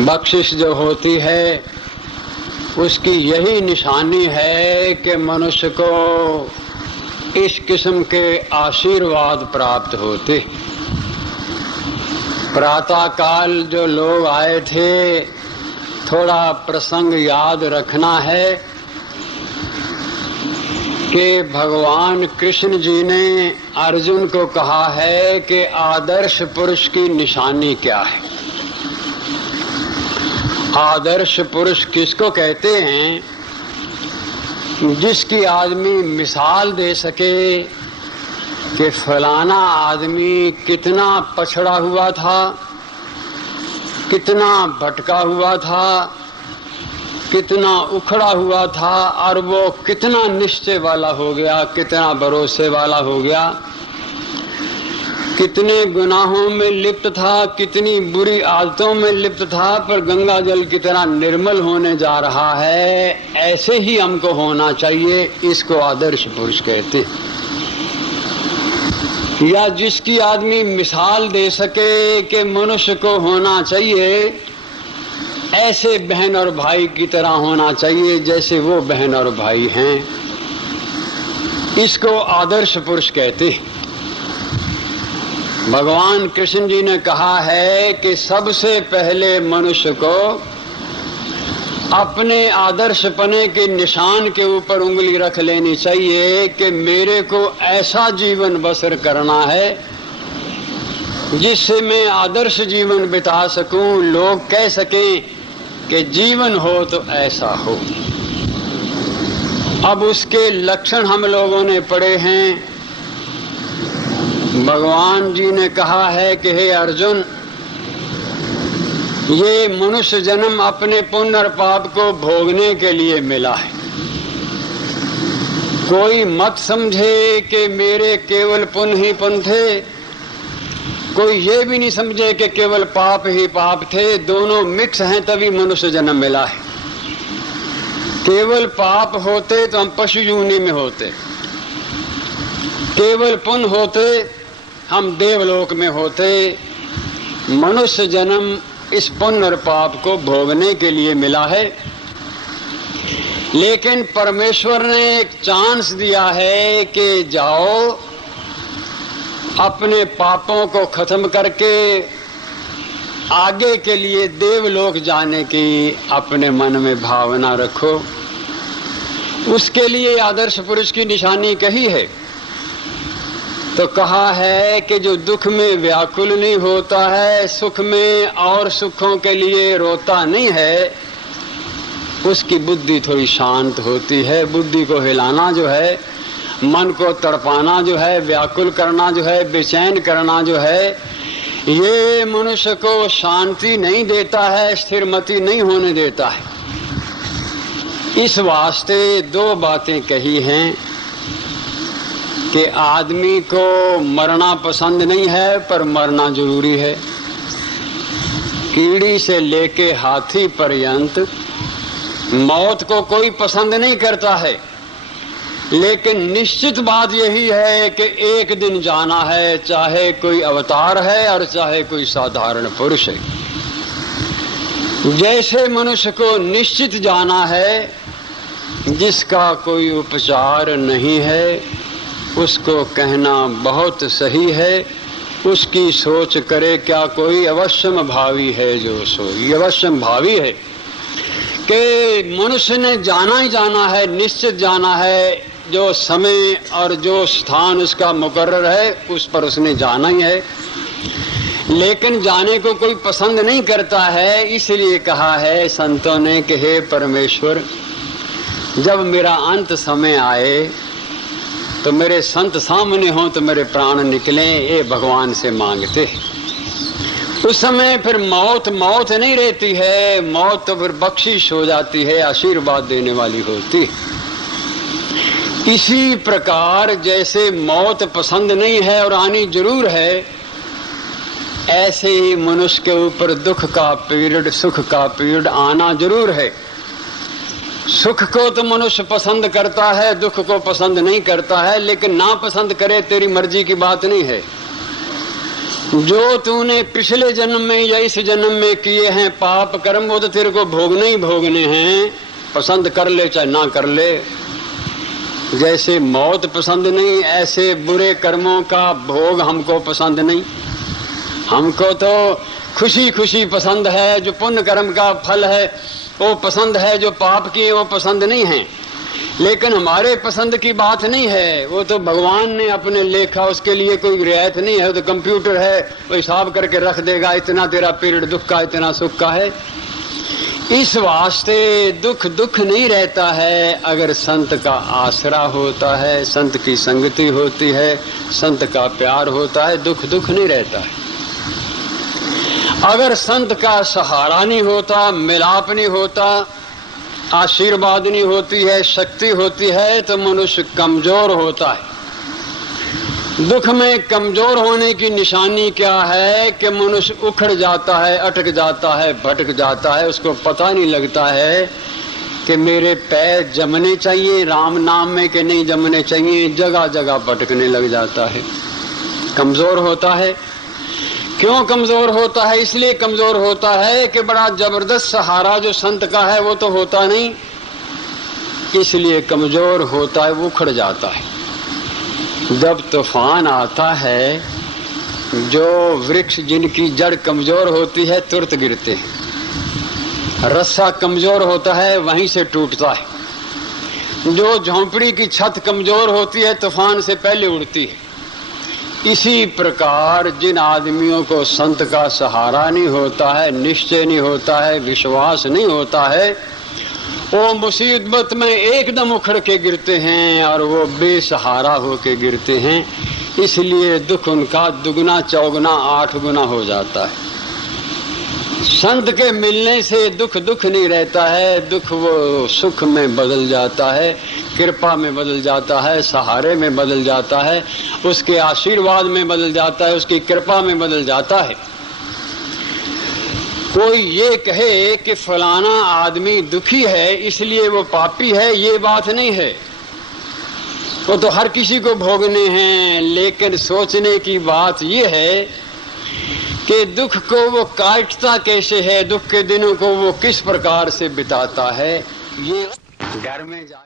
बख्शिश जो होती है उसकी यही निशानी है कि मनुष्य को इस किस्म के आशीर्वाद प्राप्त होते। प्रातः काल जो लोग आए थे, थोड़ा प्रसंग याद रखना है कि भगवान कृष्ण जी ने अर्जुन को कहा है कि आदर्श पुरुष की निशानी क्या है। आदर्श पुरुष किसको कहते हैं? जिसकी आदमी मिसाल दे सके कि फलाना आदमी कितना पछड़ा हुआ था, कितना भटका हुआ था, कितना उखड़ा हुआ था और वो कितना निश्चय वाला हो गया, कितना भरोसे वाला हो गया, कितने गुनाहों में लिप्त था, कितनी बुरी आदतों में लिप्त था, पर गंगा जल कितना निर्मल होने जा रहा है। ऐसे ही हमको होना चाहिए। इसको आदर्श पुरुष कहते। या जिसकी आदमी मिसाल दे सके कि मनुष्य को होना चाहिए ऐसे बहन और भाई की तरह होना चाहिए जैसे वो बहन और भाई हैं, इसको आदर्श पुरुष कहते हैं। भगवान कृष्ण जी ने कहा है कि सबसे पहले मनुष्य को अपने आदर्शपने के निशान के ऊपर उंगली रख लेनी चाहिए कि मेरे को ऐसा जीवन बसर करना है जिससे मैं आदर्श जीवन बिता सकूं, लोग कह सकें कि जीवन हो तो ऐसा हो। अब उसके लक्षण हम लोगों ने पढ़े हैं। भगवान जी ने कहा है कि हे अर्जुन, ये मनुष्य जन्म अपने पुण्य और पाप को भोगने के लिए मिला है। कोई मत समझे कि मेरे केवल पुण्य ही पुण्य थे, कोई ये भी नहीं समझे कि केवल पाप ही पाप थे। दोनों मिक्स हैं, तभी मनुष्य जन्म मिला है। केवल पाप होते तो हम पशु योनि में होते, केवल पुण्य होते हम देवलोक में होते। मनुष्य जन्म इस पुण्य और पाप को भोगने के लिए मिला है। लेकिन परमेश्वर ने एक चांस दिया है कि जाओ अपने पापों को खत्म करके आगे के लिए देवलोक जाने की अपने मन में भावना रखो। उसके लिए आदर्श पुरुष की निशानी कही है। तो कहा है कि जो दुख में व्याकुल नहीं होता है, सुख में और सुखों के लिए रोता नहीं है, उसकी बुद्धि थोड़ी शांत होती है। बुद्धि को हिलाना जो है, मन को तड़पाना जो है, व्याकुल करना जो है, बेचैन करना जो है, ये मनुष्य को शांति नहीं देता है, स्थिरमति नहीं होने देता है। इस वास्ते दो बातें कही हैं कि आदमी को मरना पसंद नहीं है पर मरना जरूरी है। कीड़ी से लेके हाथी पर्यंत मौत को कोई पसंद नहीं करता है, लेकिन निश्चित बात यही है कि एक दिन जाना है, चाहे कोई अवतार है और चाहे कोई साधारण पुरुष है। जैसे मनुष्य को निश्चित जाना है, जिसका कोई उपचार नहीं है, उसको कहना बहुत सही है। उसकी सोच करे क्या कोई अवश्यम भावी है जो सोई। अवश्यम भावी है कि मनुष्य ने जाना ही जाना है, निश्चित जाना है। जो समय और जो स्थान उसका मुकर्रर है उस पर उसने जाना ही है, लेकिन जाने को कोई पसंद नहीं करता है। इसलिए कहा है संतों ने कि हे परमेश्वर, जब मेरा अंत समय आए तो मेरे संत सामने हों तो मेरे प्राण निकलें, ये भगवान से मांगते। उस समय फिर मौत नहीं रहती है, मौत तो फिर बख्शिश हो जाती है, आशीर्वाद देने वाली होती। इसी प्रकार जैसे मौत पसंद नहीं है और आनी जरूर है, ऐसे ही मनुष्य के ऊपर दुख का पीरियड, सुख का पीरियड आना जरूर है। सुख को तो मनुष्य पसंद करता है, दुख को पसंद नहीं करता है। लेकिन ना पसंद करे तेरी मर्जी की बात नहीं है। जो तूने पिछले जन्म में या इस जन्म में किए हैं पाप कर्म, वो तो तेरे को भोगने ही भोगने हैं, पसंद कर ले चाहे ना कर ले। जैसे मौत पसंद नहीं, ऐसे बुरे कर्मों का भोग हमको पसंद नहीं। हमको तो खुशी खुशी पसंद है, जो पुण्य कर्म का फल है वो पसंद है, जो पाप किए वो पसंद नहीं है। लेकिन हमारे पसंद की बात नहीं है, वो तो भगवान ने अपने लेखा, उसके लिए कोई रियायत नहीं है। वो तो कंप्यूटर है, वो हिसाब करके रख देगा, इतना तेरा पीरियड दुख का, इतना सुख का है। इस वास्ते दुख दुख नहीं रहता है अगर संत का आसरा होता है, संत की संगति होती है, संत का प्यार होता है, दुख दुख नहीं रहता है। अगर संत का सहारा नहीं होता, मिलाप नहीं होता, आशीर्वाद नहीं होती है, शक्ति होती है, तो मनुष्य कमजोर होता है। दुख में कमजोर होने की निशानी क्या है कि मनुष्य उखड़ जाता है, अटक जाता है, भटक जाता है। उसको पता नहीं लगता है कि मेरे पैर जमने चाहिए राम नाम में कि नहीं जमने चाहिए, जगह जगह भटकने लग जाता है, कमजोर होता है। क्यों कमजोर होता है? इसलिए कमजोर होता है कि बड़ा जबरदस्त सहारा जो संत का है वो तो होता नहीं, इसलिए कमजोर होता है, वो उखड़ जाता है। जब तूफान आता है, जो वृक्ष जिनकी जड़ कमजोर होती है तुरंत गिरते हैं, रस्सा कमजोर होता है वहीं से टूटता है, जो झोंपड़ी की छत कमजोर होती है तूफान से पहले उड़ती है। इसी प्रकार जिन आदमियों को संत का सहारा नहीं होता है, निश्चय नहीं होता है, विश्वास नहीं होता है, वो मुसीबत में एकदम उखड़ के गिरते हैं और वो बेसहारा होके गिरते हैं। इसलिए दुख उनका दुगना चौगुना 8 गुना हो जाता है। संत के मिलने से दुख दुख नहीं रहता है, दुख वो सुख में बदल जाता है, कृपा में बदल जाता है, सहारे में बदल जाता है, उसके आशीर्वाद में बदल जाता है, उसकी कृपा में बदल जाता है। कोई ये कहे कि फलाना आदमी दुखी है इसलिए वो पापी है, ये बात नहीं है। वो तो हर किसी को भोगने हैं, लेकिन सोचने की बात ये है कि दुख को वो काटता कैसे है, दुख के दिनों को वो किस प्रकार से बिताता है। ये घर में जा